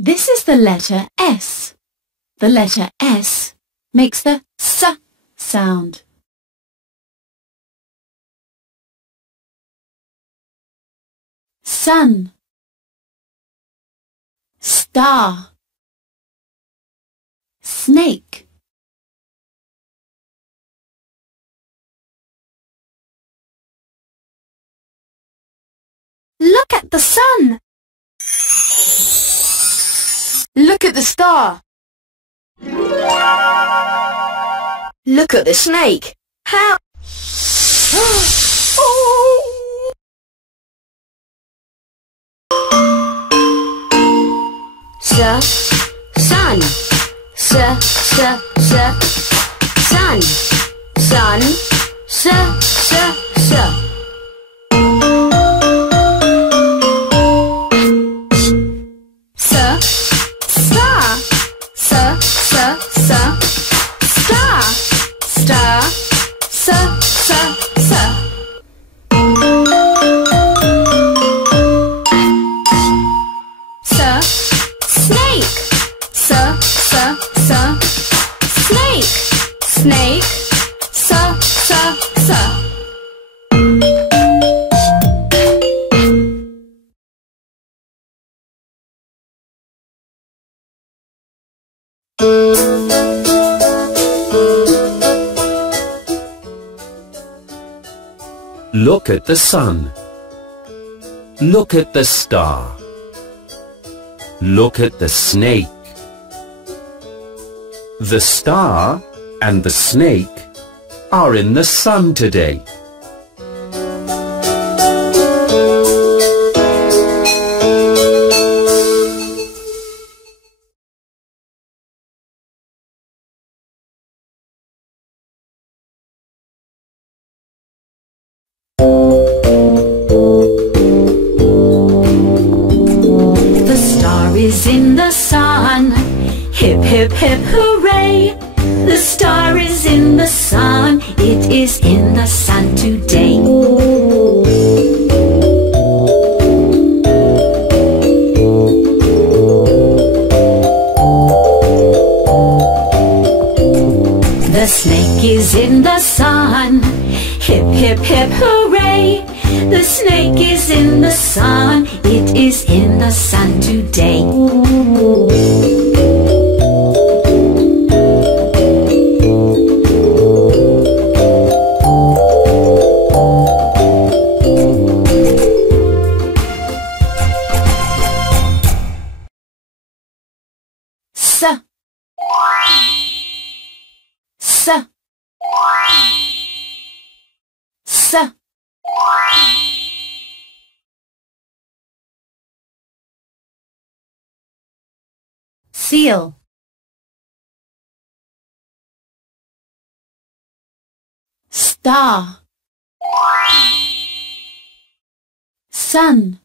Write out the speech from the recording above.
This is the letter S. The letter S makes the S sound. Sun, star, snake. Look at the sun. Look at the star. Look at the snake. How? Sun. Sun. Sun. Snake. Look at the sun. Look at the star. Look at the snake. The star and the snake are in the sun today. The star is in the sun. Hip, hip, hip, hooray! The star is in the sun. It is in the sun today. The snake is in the sun. Hip, hip, hip, hooray! The snake is in the sun. It is in the sun today. S. Seal. Star. Sun.